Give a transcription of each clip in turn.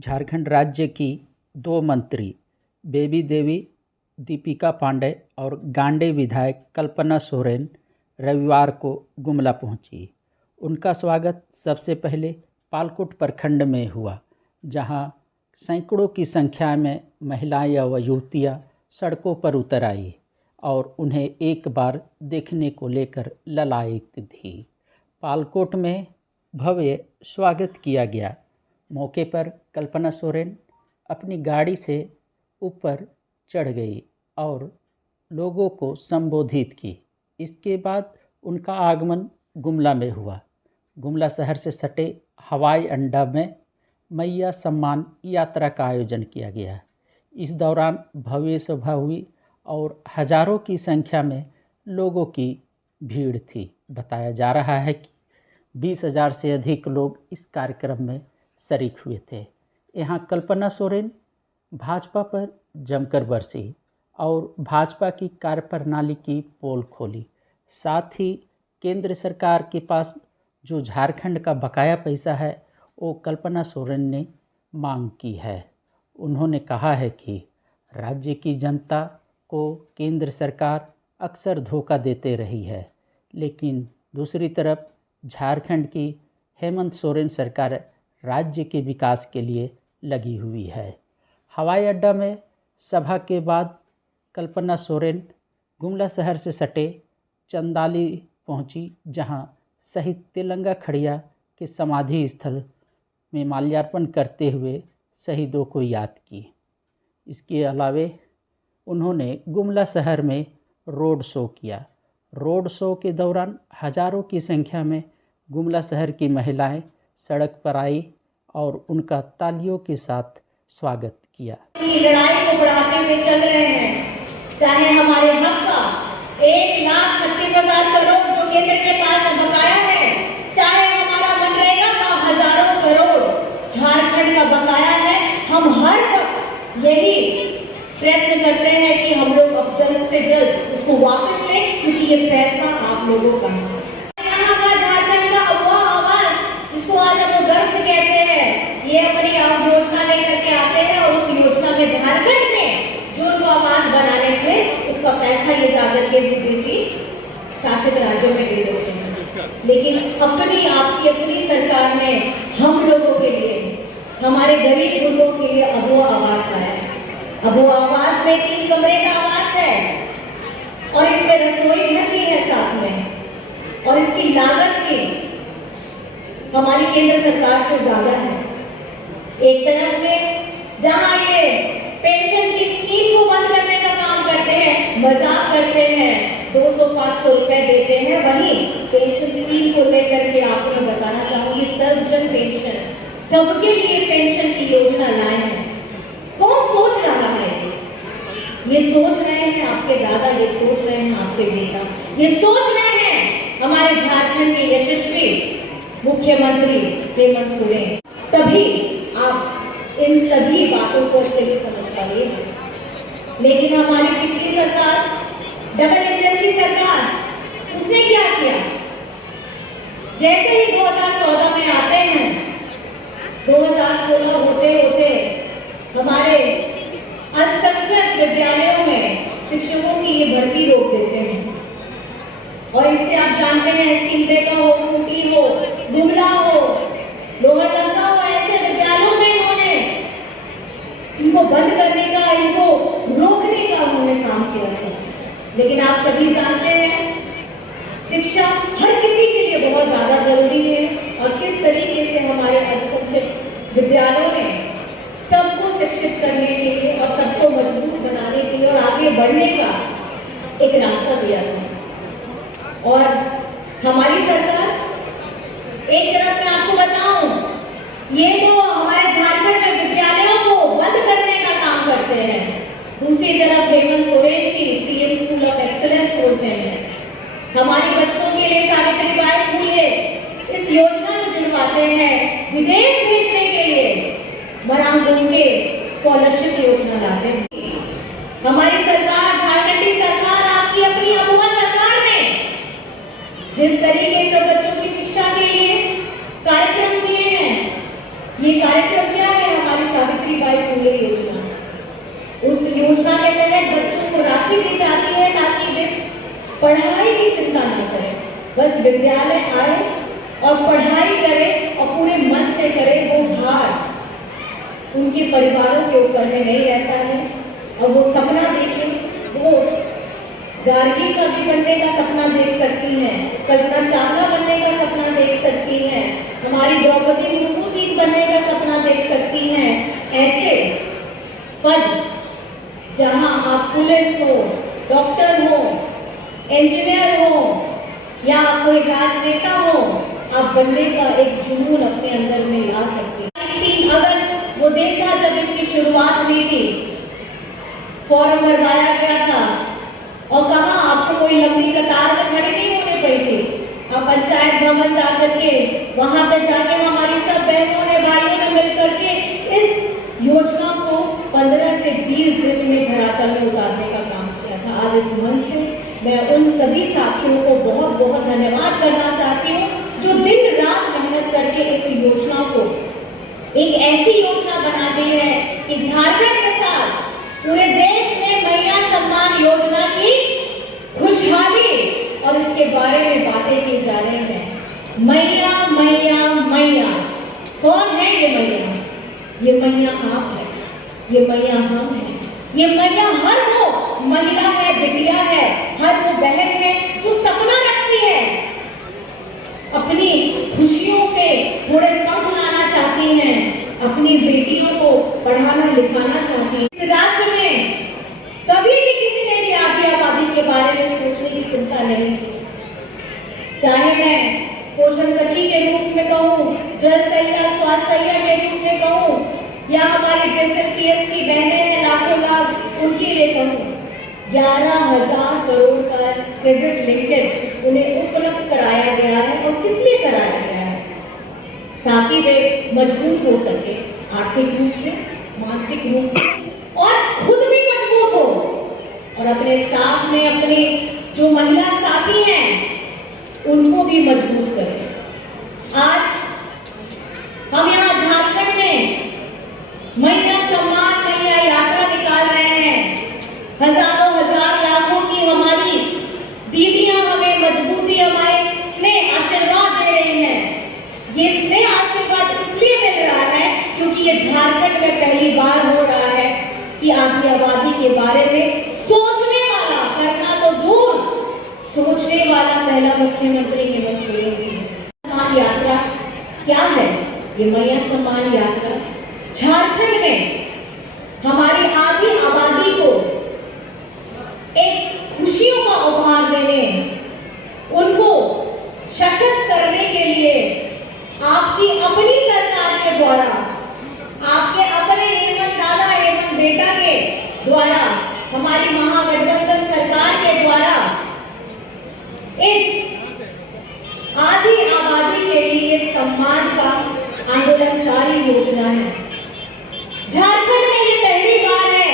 झारखंड राज्य की दो मंत्री बेबी देवी दीपिका पांडे और गांडे विधायक कल्पना सोरेन रविवार को गुमला पहुंची। उनका स्वागत सबसे पहले पालकोट प्रखंड में हुआ, जहां सैकड़ों की संख्या में महिलाएं व युवतियां सड़कों पर उतर आई और उन्हें एक बार देखने को लेकर ललायित थी। पालकोट में भव्य स्वागत किया गया। मौके पर कल्पना सोरेन अपनी गाड़ी से ऊपर चढ़ गई और लोगों को संबोधित की। इसके बाद उनका आगमन गुमला में हुआ। गुमला शहर से सटे हवाई अड्डा में मैया सम्मान यात्रा का आयोजन किया गया। इस दौरान भव्य सभा हुई और हजारों की संख्या में लोगों की भीड़ थी। बताया जा रहा है कि 20,000 से अधिक लोग इस कार्यक्रम में शरीक हुए थे। यहाँ कल्पना सोरेन भाजपा पर जमकर बरसी और भाजपा की कार्यप्रणाली की पोल खोली। साथ ही केंद्र सरकार के पास जो झारखंड का बकाया पैसा है वो कल्पना सोरेन ने मांग की है। उन्होंने कहा है कि राज्य की जनता को केंद्र सरकार अक्सर धोखा देते रही है, लेकिन दूसरी तरफ झारखंड की हेमंत सोरेन सरकार राज्य के विकास के लिए लगी हुई है। हवाई अड्डा में सभा के बाद कल्पना सोरेन गुमला शहर से सटे चंदाली पहुंची, जहां शहीद तेलंगा खड़िया के समाधि स्थल में माल्यार्पण करते हुए शहीदों को याद की। इसके अलावे उन्होंने गुमला शहर में रोड शो किया। रोड शो के दौरान हजारों की संख्या में गुमला शहर की महिलाएं सड़क पर आई और उनका तालियों के साथ स्वागत किया। लड़ाई को बढ़ाते हुए चल रहे हैं, चाहे हमारे हक का 1,36,000 करोड़ जो केंद्र के पास बकाया है, चाहे हमारा मनरेगा का हजारों करोड़ झारखंड का बकाया है। हम हर वक्त यही प्रयत्न करते हैं कि हम लोग अब जल्द से जल्द उसको वापस लें, क्योंकि ये पैसा आप लोगों का है। यहाँ का झारखंड का अगवा आवास, जिसको आज हम गर्व से कहते हैं, ये अपनी योजना लेकर के आते हैं और उस योजना में झारखंड में जो आवास बनाने थे उसका पैसा ये जाकर के बीजेपी शासित राज्यों में दे देते हैं। लेकिन अपनी आपकी अपनी सरकार ने हम लोगों के लिए, हमारे गरीब लोगों के लिए अगवा आवास आया। अगवा आवास में 3 कमरे का आवास है और इसमें रसोई घर भी है साथ में, और इसकी लागत भी हमारी केंद्र सरकार से ज्यादा है। एक तरफ में जहां ये पेंशन की स्कीम को बंद करने का काम करते हैं, मजाक करते हैं, 200-500 रुपए देते हैं, वहीं पेंशन स्कीम को लेकर के आपको मैं बताना चाहूंगी, सर्वजन पेंशन, सबके लिए पेंशन की योजना लाए हैं। कौन सोच रहा है? ये सोच रहे हैं आपके दादा, ये सोच रहे हैं आपके बेटा, ये सोच रहे हैं हमारे झारखंड के यशस्वी मुख्यमंत्री हेमंत सोरेन। तभी आप इन सभी बातों को अच्छे से समझ पाइए। लेकिन हमारी पिछली सरकार, डबल इंजन की सरकार, उसने क्या किया? जैसे ही 2014 में आते हैं, 2016 होते होते हमारे अल्पसंख्यक विद्यालयों में शिक्षकों की ये भर्ती रोक देते हैं। और इससे आप जानते हैं, सिमडेगा हो, खूंटी हो, गुमला हो, लोहरदगा हो, ऐसे विद्यालयों में इन्होंने इनको बंद करने का, इनको रोकने का उन्होंने काम किया था। लेकिन आप सभी जानते हैं, शिक्षा हर किसी के लिए बहुत ज्यादा जरूरी है, और किस तरीके से हमारे अल्पसंख्यक विद्यालयों ने सबको शिक्षित करने के लिए और सबको मजबूत बनाने के लिए और आगे बढ़ने का एक रास्ता दिया था। और हमारी सरकार, एक तरफ मैं आपको बताऊं, ये तो हमारे झारखंड में विद्यालयों को बंद करने का काम करते हैं, दूसरी तरफ Hemant Soren ji CM school of excellence खोलते हैं। हमारे बच्चों के लिए सावित्रीबाई फुले इस योजना से जुड़वाते हैं, विदेश भेजने के लिए मरांगुंगे स्कॉलरशिप योजना लाते हैं। हमारी सरकार, झारखंडी सरकार, आपकी अपनी अगुआ सरकार ने जिस तरीके से बच्चों की शिक्षा के लिए कार्यक्रम किए हैं, ये पढ़ाई की चिंता ना करें, बस विद्यालय आए और पढ़ाई करें और पूरे मन से करें। वो भार उनके परिवारों के ऊपर में नहीं रहता है और वो सपना देखें। वो गार्गी का भी बनने का सपना देख सकती हैं, कल्पना चावला बनने का सपना देख सकती हैं, हमारी द्रौपदी मुर्मू जी बनने का सपना देख सकती हैं। ऐसे पद जहां आप पुलिस हो, डॉक्टर हो, इंजीनियर हो या कोई राजनेता हो, आप बनने का एक जुनून अपने अंदर में ला सकते हैं। 3 अगस्त वो देखा जब इसकी शुरुआत हुई थी, फॉर्म भरवाया गया था और कहा आपको कोई लंबी कतार में खड़ी नहीं होने पड़ी थी। आप पंचायत भवन जाकर के वहां पे जाके हमारी सब बहनों ने, भाइयों ने मिलकर के इस योजना को 15 से 20 दिन में धरातल में उतारने का काम किया था। आज इस मंच से मैं उन सभी साथियों को बहुत बहुत धन्यवाद करना चाहती हूँ जो दिन रात मेहनत करके इस योजना को एक ऐसी योजना बना दी है कि झारखंड के साथ पूरे देश में मैया सम्मान योजना की खुशहाली और इसके बारे में बातें की जा रही हैं। मैया मैया मैया, कौन है ये मैया? ये मैया आप है, ये मैया हम है, ये मैया हर वो महिला है, बिटिया है, हर वो बहन है जो सपना रखती है, अपनी खुशियों पे थोड़े पंख लाना चाहती हैं, अपनी बेटियों को पढ़ाना लिखाना चाहती हैं। इस राज्य में कभी भी किसी ने भी आबादी के बारे में सोचने की चिंता नहीं की। चाहे मैं पोषण सखी के रूप में कहूँ, जल सैया, स्वास्थ्य सैया के रूप में कहूँ, या हमारे JSPS की बहनें हैं लाखों लाख, उनके लिए कहूँ 11,000 करोड़ का क्रेडिट लिंकेज उन्हें उपलब्ध कराया गया है। और किस लिए कराया गया है? ताकि वे मजबूत हो सके आर्थिक रूप से, मानसिक रूप से, और खुद भी मजबूत हो और अपने साथ में अपने जो महिला साथी हैं उनको भी मजबूत करें। आज हम यहाँ झारखंड में महिला सम्मान मैया यात्रा निकाल रहे हैं। हजारों हजार लाखों की हमारी दीदियां हमें मजबूती, हमारे स्नेह आशीर्वाद दे रही हैं। ये स्नेह आशीर्वाद इसलिए मिल रहा है क्योंकि ये झारखंड में पहली बार हो रहा है कि आधी आबादी के बारे में सोचने वाला, करना तो दूर, सोचने वाला पहला मुख्यमंत्री हेमंत सोरेन जी है। सम्मान यात्रा क्या है? ये मैया सम्मान यात्रा झारखंड में हमारी आधी आबादी को एक खुशियों का उपहार देने, उनको सशक्त करने के लिए आपकी अपनी सरकार के द्वारा, आपके अपने हेमंत दादा, हेमंत बेटा के द्वारा, हमारी महागठबंधन सरकार के द्वारा इस आधी आबादी के लिए सम्मान का आंदोलनकारी योजना है। झारखंड में ये पहली बार है।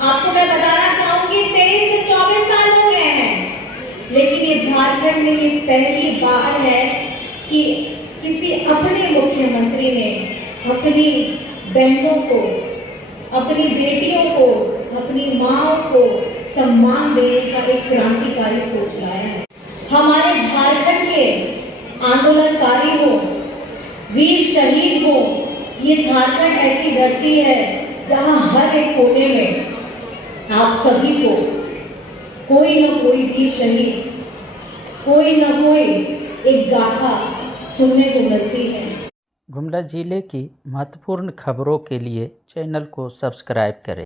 आपको मैं बताना चाहूंगी 23 से 24 साल हो गए हैं, लेकिन ये झारखंड में ये पहली बार है कि किसी अपने मुख्यमंत्री ने अपनी बहनों को, अपनी बेटियों को, अपनी माओ को सम्मान देने का एक क्रांतिकारी सोच लाया है। हमारे झारखंड के आंदोलनकारी हो, वीर शहीद हो, ये झारखंड ऐसी धरती है जहां हर एक कोने में आप सभी को कोई न कोई वीर शहीद, कोई न कोई एक गाथा सुनने को मिलती है। गुमला जिले की महत्वपूर्ण खबरों के लिए चैनल को सब्सक्राइब करें।